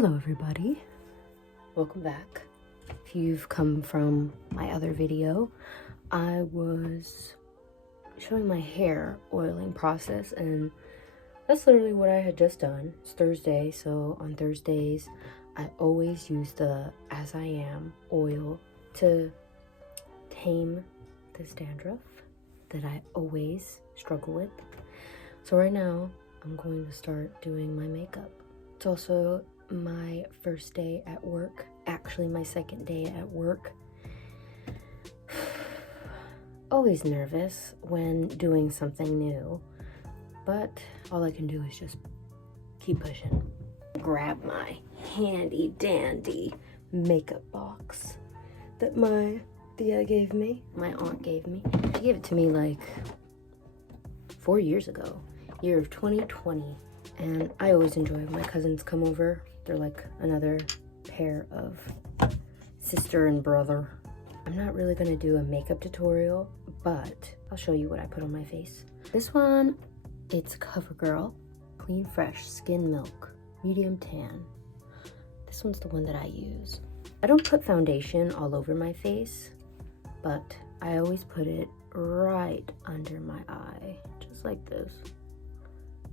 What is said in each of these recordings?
Hello everybody, welcome back. If you've come from my other video, I was showing my hair oiling process, and that's literally what I had just done. It's Thursday, so on Thursdays I always use the As I Am oil to tame this dandruff that I always struggle with. So right now I'm going to start doing my makeup. It's also my first day at work, actually my second day at work. Always nervous when doing something new, but all I can do is just keep pushing. Grab my handy dandy makeup box that my Thea gave me, my aunt gave me. She gave it to me like 4 years ago, year of 2020. And I always enjoy when my cousins come over. They're like another pair of sister and brother. I'm not really gonna do a makeup tutorial, but I'll show you what I put on my face. This one, it's CoverGirl Clean Fresh Skin Milk Medium Tan. This one's the one that I use. I don't put foundation all over my face, but I always put it right under my eye, just like this.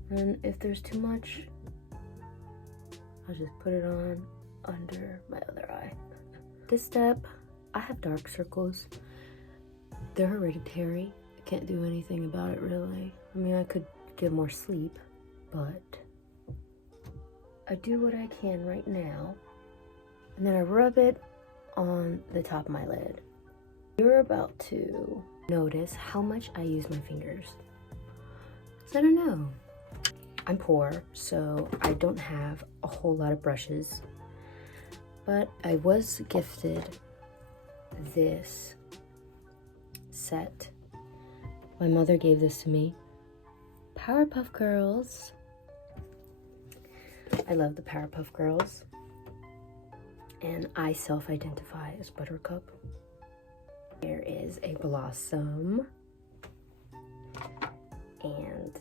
And if there's too much, I'll just put it on under my other eye. This step, I have dark circles. They're hereditary. I can't do anything about it really. I mean, I could get more sleep, but I do what I can right now. And then I rub it on the top of my lid. You're about to notice how much I use my fingers. So I don't know. I'm poor, so I don't have a whole lot of brushes, but I was gifted this set. My mother gave this to me. Powerpuff Girls. I love the Powerpuff Girls, and I self-identify as Buttercup. There is a Blossom and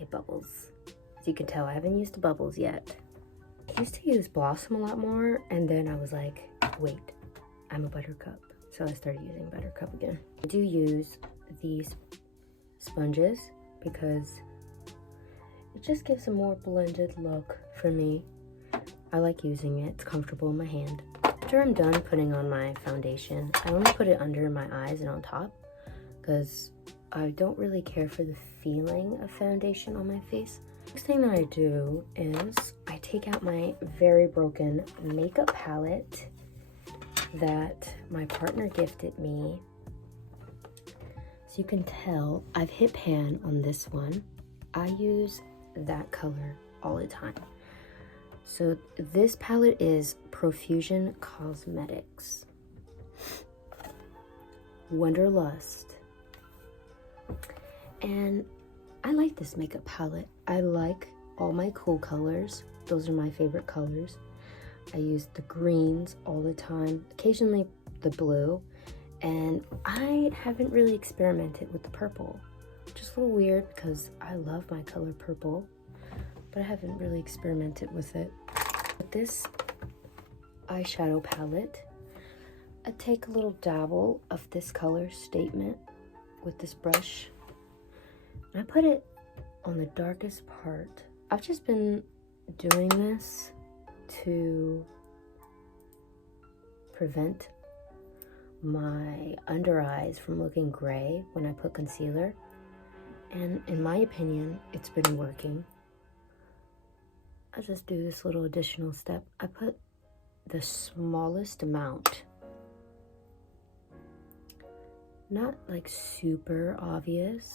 a Bubbles. As you can tell, I haven't used the Bubbles yet. I used to use Blossom a lot more, and then I was like, wait, I'm a Buttercup. So I started using Buttercup again. I do use these sponges because it just gives a more blended look for me. I like using it, it's comfortable in my hand. After I'm done putting on my foundation, I only put it under my eyes and on top because I don't really care for the feeling of foundation on my face. Next thing that I do is I take out my very broken makeup palette that my partner gifted me. So you can tell I've hit pan on this one. I use that color all the time. So this palette is Profusion Cosmetics Wonderlust. And I like this makeup palette. I like all my cool colors. Those are my favorite colors. I use the greens all the time, occasionally the blue, and I haven't really experimented with the purple. Just a little weird because I love my color purple, but I haven't really experimented with it. With this eyeshadow palette, I take a little dabble of this color Statement with this brush. And I put it on the darkest part. I've just been doing this to prevent my under eyes from looking gray when I put concealer. And in my opinion, it's been working. I just do this little additional step. I put the smallest amount. Not like super obvious,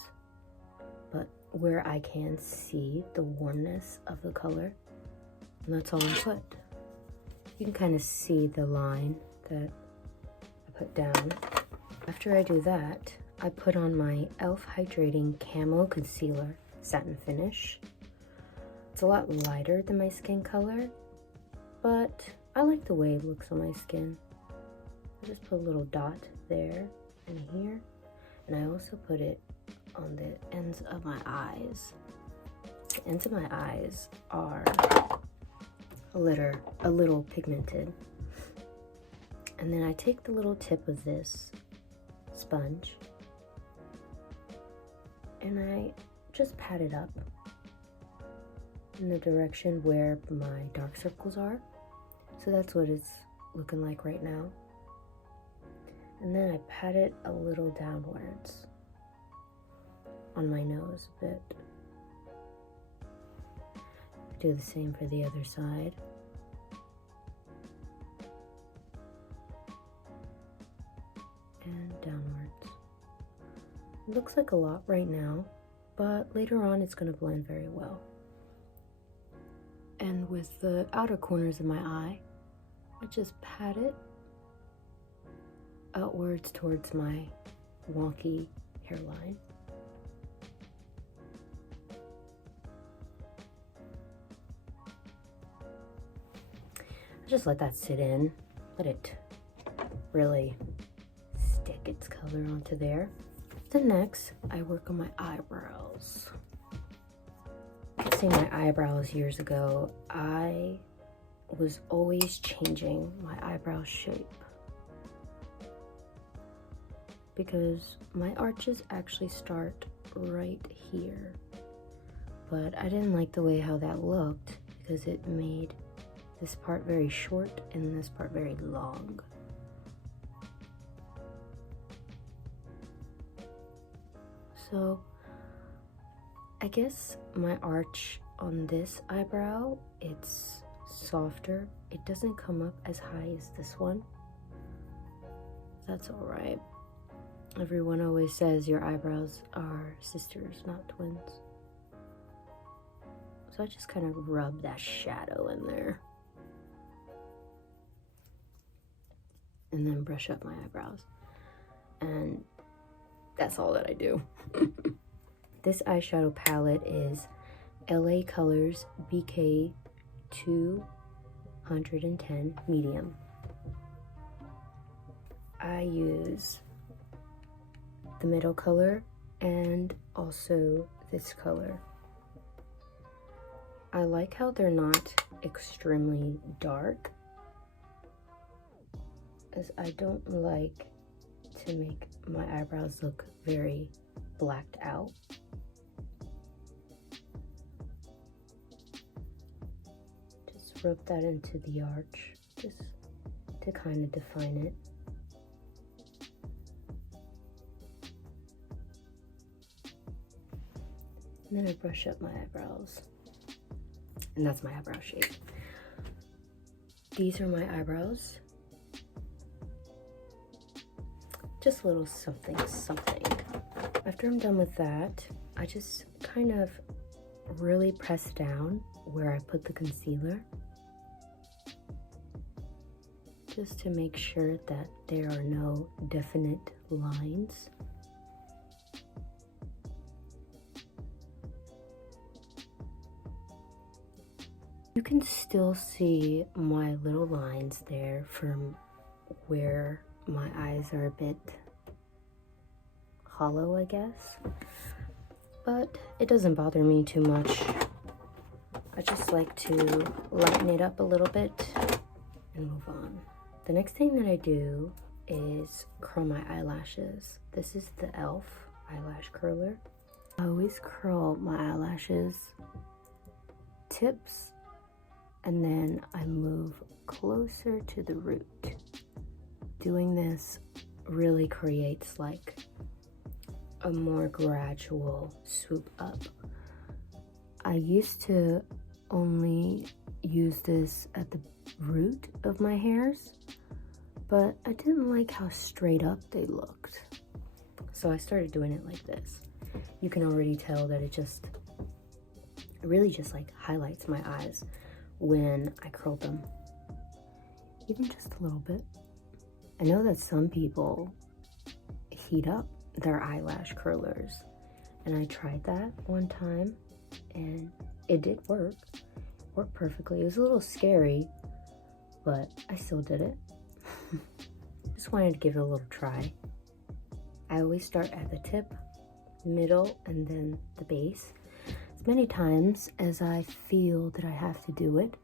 but where I can see the warmness of the color. And that's all I put. You can kind of see the line that I put down. After I do that, I put on my e.l.f. Hydrating Camo Concealer Satin Finish. It's a lot lighter than my skin color, but I like the way it looks on my skin. I just put a little dot there and here, and I also put it on the ends of my eyes. The ends of my eyes are a little pigmented. And then I take the little tip of this sponge and I just pat it up in the direction where my dark circles are. So that's what it's looking like right now. And then I pat it a little downwards on my nose a bit. Do the same for the other side. And downwards. It looks like a lot right now, but later on it's going to blend very well. And with the outer corners of my eye, I just pat it outwards towards my wonky hairline. I just let that sit in, let it really stick its color onto there. Then next, I work on my eyebrows. Fixing my eyebrows years ago, I was always changing my eyebrow shape because my arches actually start right here, but I didn't like the way how that looked because it made this part very short and this part very long. So I guess my arch on this eyebrow, it's softer. It doesn't come up as high as this one. That's all right. Everyone always says your eyebrows are sisters, not twins. So I just kind of rub that shadow in there. And then brush up my eyebrows. And that's all that I do. This eyeshadow palette is LA Colors BK 210 Medium. I use the middle color and also this color. I like how they're not extremely dark, as I don't like to make my eyebrows look very blacked out. Just rub that into the arch, just to kind of define it. And then I brush up my eyebrows. And that's my eyebrow shape. These are my eyebrows. Just a little something, something. After I'm done with that, I just kind of really press down where I put the concealer, just to make sure that there are no definite lines. You can still see my little lines there from where my eyes are a bit hollow, I guess, but it doesn't bother me too much. I just like to lighten it up a little bit and move on. The next thing that I do is curl my eyelashes. This is the e.l.f. eyelash curler. I always curl my eyelashes tips and then I move closer to the root. Doing this really creates like a more gradual swoop up. I used to only use this at the root of my hairs, but I didn't like how straight up they looked. So I started doing it like this. You can already tell that it really just like highlights my eyes when I curl them, even just a little bit. I know that some people heat up their eyelash curlers, and I tried that one time and it did worked perfectly. It was a little scary, but I still did it. Just wanted to give it a little try. I always start at the tip, middle, and then the base. As many times as I feel that I have to do it,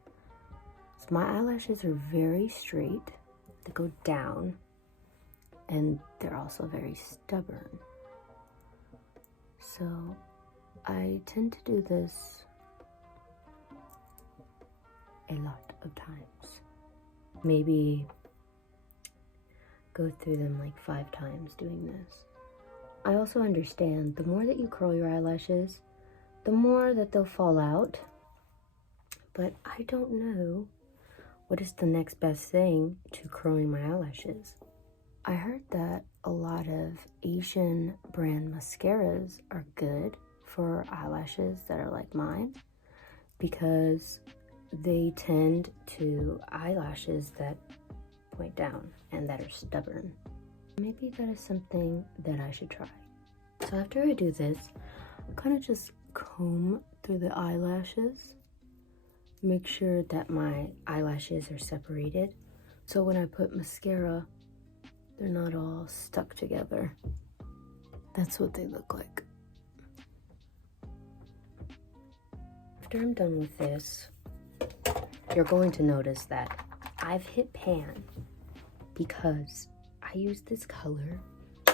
My eyelashes are very straight, they go down, and they're also very stubborn. So I tend to do this a lot of times. Maybe go through them like 5 times doing this. I also understand the more that you curl your eyelashes, the more that they'll fall out. But I don't know what is the next best thing to curling my eyelashes. I heard that a lot of Asian brand mascaras are good for eyelashes that are like mine because they tend to eyelashes that point down and that are stubborn. Maybe that is something that I should try. So after I do this, I kind of just comb through the eyelashes, make sure that my eyelashes are separated. So when I put mascara, they're not all stuck together. That's what they look like. After I'm done with this, you're going to notice that I've hit pan because I use this color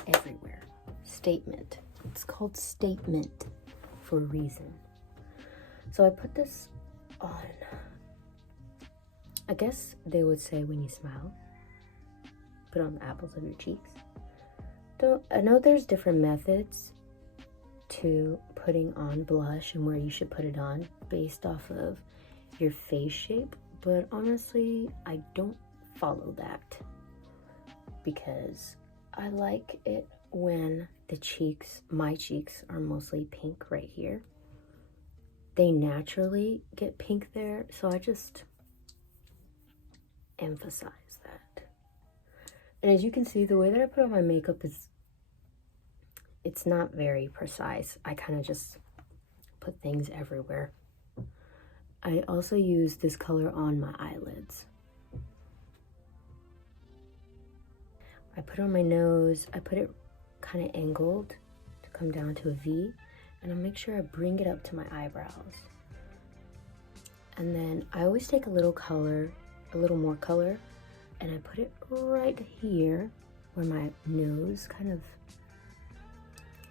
everywhere. Statement. It's called Statement for a reason. So I put this on. I guess they would say when you smile, put on the apples of your cheeks. I know there's different methods to putting on blush and where you should put it on based off of your face shape, but honestly, I don't follow that because I like it when the cheeks, my cheeks, are mostly pink right here. They naturally get pink there, so I just emphasize that. And as you can see, the way that I put on my makeup is, it's not very precise. I kind of just put things everywhere. I also use this color on my eyelids. I put it on my nose. I put it kind of angled to come down to a V, and I make sure I bring it up to my eyebrows. And then I always take a little color, a little more color, and I put it right here where my nose kind of,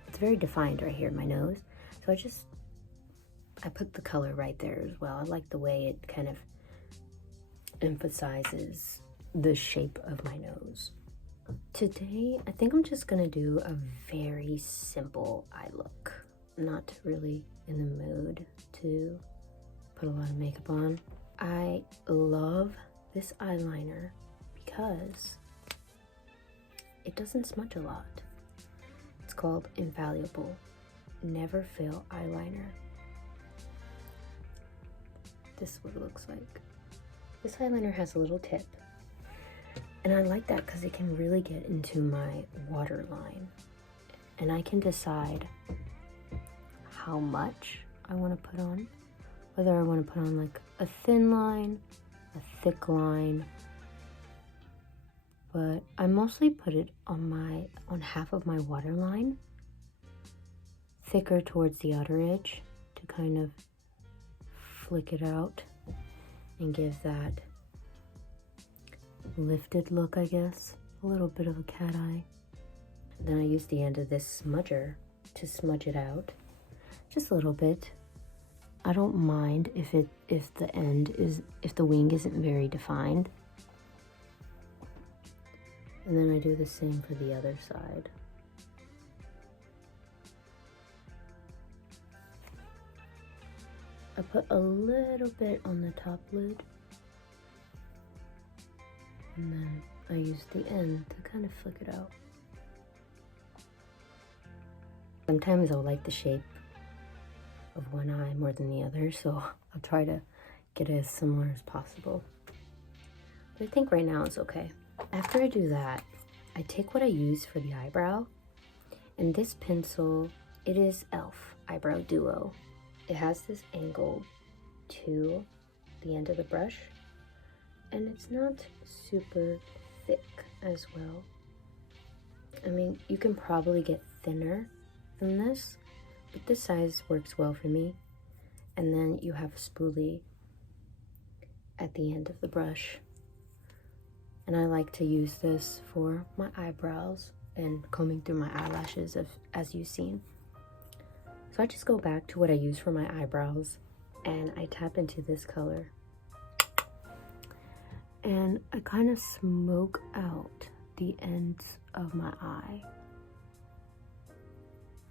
it's very defined right here in my nose. So I put the color right there as well. I like the way it kind of emphasizes the shape of my nose. Today, I think I'm just gonna do a very simple eye look. I'm not really in the mood to put a lot of makeup on. I love this eyeliner because it doesn't smudge a lot. It's called Invaluable Never Fail Eyeliner. This is what it looks like. This eyeliner has a little tip, and I like that because it can really get into my waterline, and I can decide how much I want to put on, whether I want to put on like a thin line, a thick line, but I mostly put it on half of my waterline, thicker towards the outer edge to kind of flick it out and give that lifted look, I guess. A little bit of a cat eye. Then I use the end of this smudger to smudge it out. Just a little bit. I don't mind if the wing isn't very defined. And then I do the same for the other side. I put a little bit on the top lid, and then I use the end to kind of flick it out. Sometimes I'll like the shape of one eye more than the other, so I'll try to get it as similar as possible. But I think right now it's okay. After I do that, I take what I use for the eyebrow, and this pencil, it is e.l.f. Eyebrow Duo. It has this angle to the end of the brush, and it's not super thick as well. I mean, you can probably get thinner than this, but this size works well for me. And then you have a spoolie at the end of the brush. And I like to use this for my eyebrows and combing through my eyelashes, as you've seen. So I just go back to what I use for my eyebrows and I tap into this color. And I kind of smoke out the ends of my eye.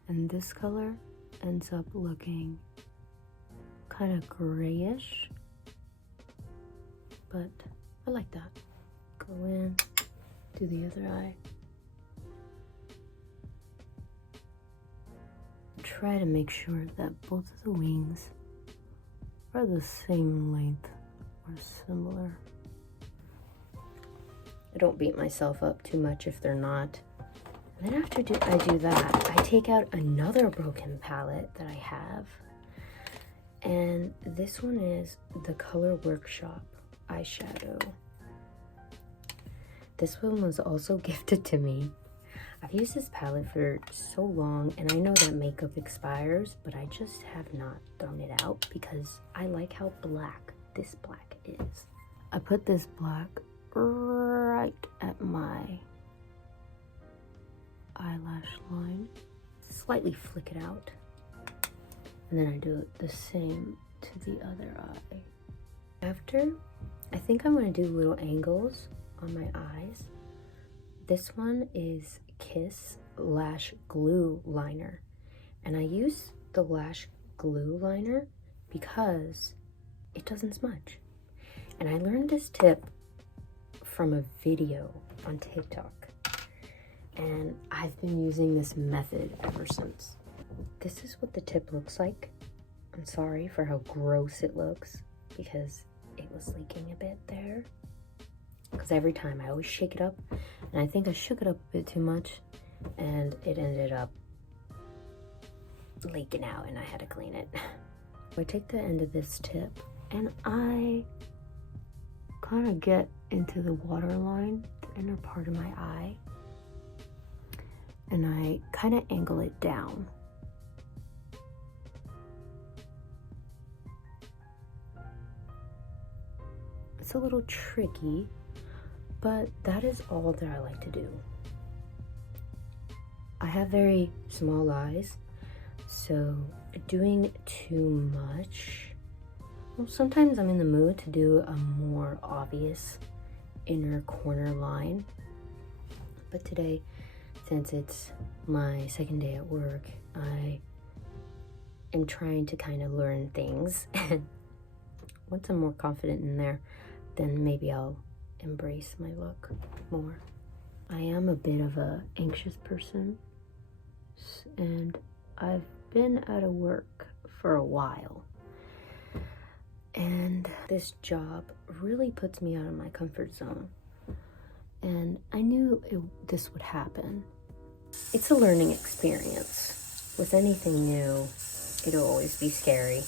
And this color ends up looking kind of grayish, but I like that. Go in, do the other eye. Try to make sure that both of the wings are the same length or similar. I don't beat myself up too much if they're not. And then after I do that, I take out another broken palette that I have. And this one is the Color Workshop eyeshadow. This one was also gifted to me. I've used this palette for so long, and I know that makeup expires, but I just have not thrown it out because I like how black this black is. I put this black right at my eyelash line, slightly flick it out, and then I do the same to the other eye. After, I think I'm going to do little angles on my eyes. This one is Kiss Lash Glue Liner, and I use the lash glue liner because it doesn't smudge. And I learned this tip from a video on TikTok, and I've been using this method ever since. This is what the tip looks like. I'm sorry for how gross it looks because it was leaking a bit there. Because every time I always shake it up, and I think I shook it up a bit too much, and it ended up leaking out and I had to clean it. I take the end of this tip and I kind of get into the waterline, the inner part of my eye, and I kind of angle it down. It's a little tricky, but that is all that I like to do. I have very small eyes, so doing too much, well, sometimes I'm in the mood to do a more obvious inner corner line. But today, since it's my second day at work, I am trying to kind of learn things. And once I'm more confident in there, then maybe I'll embrace my look more. I am a bit of a anxious person, and I've been out of work for a while. And this job really puts me out of my comfort zone. And I knew this would happen. It's a learning experience. With anything new, it'll always be scary.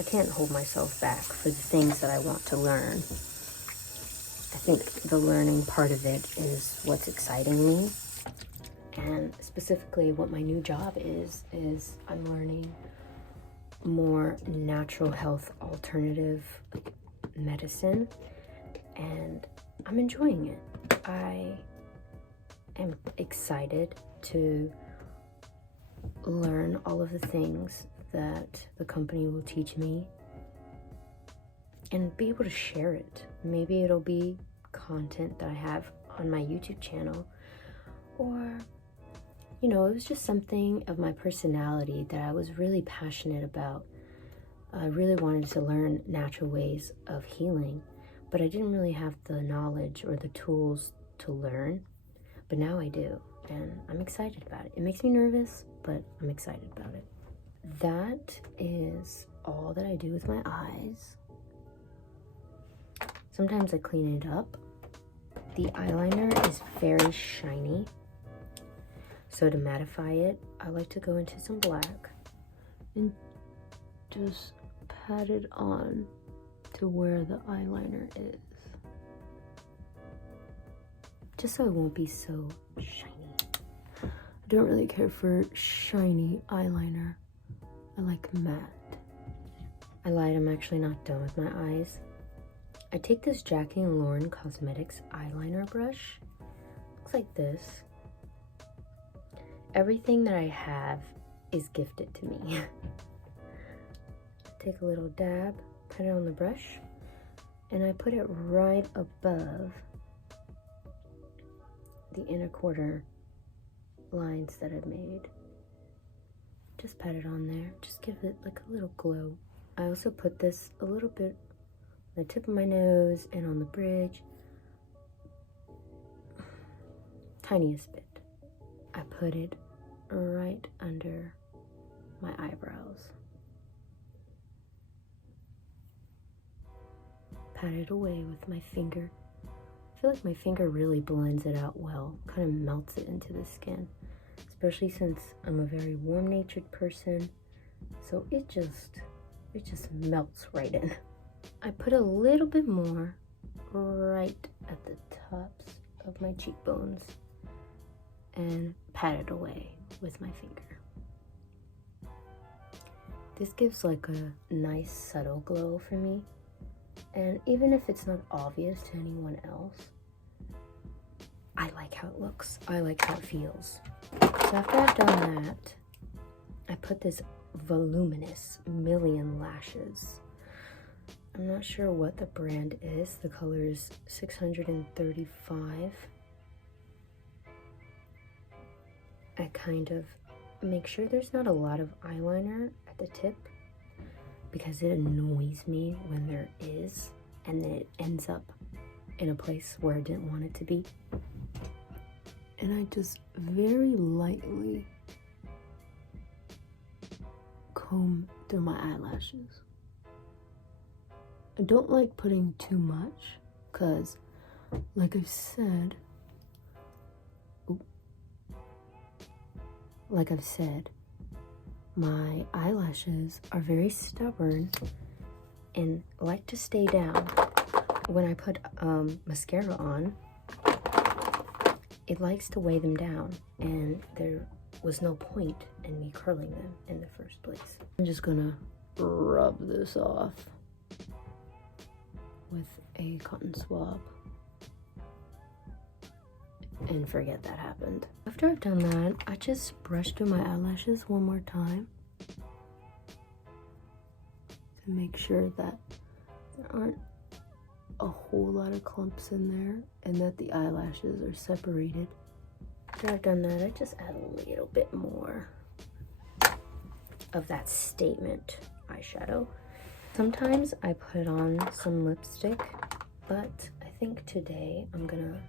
I can't hold myself back for the things that I want to learn. I think the learning part of it is what's exciting me. And specifically what my new job is I'm learning more natural health alternative medicine, and I'm enjoying it. I am excited to learn all of the things that the company will teach me and be able to share it. Maybe it'll be content that I have on my YouTube channel, or you know, it was just something of my personality that I was really passionate about. I really wanted to learn natural ways of healing, but I didn't really have the knowledge or the tools to learn. But now I do, and I'm excited about it. It makes me nervous, but I'm excited about it. That is all that I do with my eyes. Sometimes I clean it up. The eyeliner is very shiny. So to mattify it, I like to go into some black and just pat it on to where the eyeliner is. Just so it won't be so shiny. I don't really care for shiny eyeliner. I like matte. I lied, I'm actually not done with my eyes. I take this Jackie & Lauren Cosmetics eyeliner brush. Looks like this. Everything that I have is gifted to me. Take a little dab, put it on the brush, and I put it right above the inner quarter lines that I've made. Just pat it on there, just give it like a little glow. I also put this a little bit on the tip of my nose and on the bridge. Tiniest bit. I put it right under my eyebrows. Pat it away with my finger. I feel like my finger really blends it out well, kind of melts it into the skin, especially since I'm a very warm-natured person, so it just melts right in. I put a little bit more right at the tops of my cheekbones and pat it away with my finger. This gives like a nice subtle glow for me, and even if it's not obvious to anyone else, I like how it looks. I like how it feels. So after I've done that, I put this voluminous Million Lashes. I'm not sure what the brand is. The color is 635. I kind of make sure there's not a lot of eyeliner at the tip, because it annoys me when there is and then it ends up in a place where I didn't want it to be. And I just very lightly comb through my eyelashes. I don't like putting too much because, like I've said, my eyelashes are very stubborn and like to stay down. When I put mascara on, it likes to weigh them down, and there was no point in me curling them in the first place. I'm just gonna rub this off with a cotton swab and forget that happened. After I've done that, I just brush through my eyelashes one more time to make sure that there aren't a whole lot of clumps in there and that the eyelashes are separated. After I've done that, I just add a little bit more of that statement eyeshadow. Sometimes I put on some lipstick, but I think today I'm gonna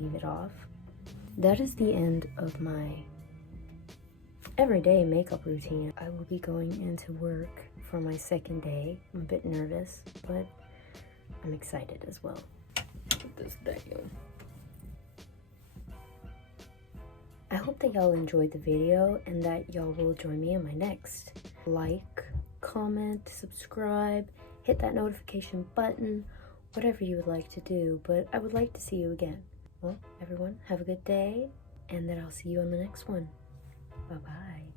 leave it off. That is the end of my everyday makeup routine. I will be going into work for my second day. I'm a bit nervous, but I'm excited as well. Put this down. I hope that y'all enjoyed the video and that y'all will join me in my next. Like, comment, subscribe, hit that notification button, whatever you would like to do, but I would like to see you again. Well, everyone, have a good day, and then I'll see you on the next one. Bye-bye.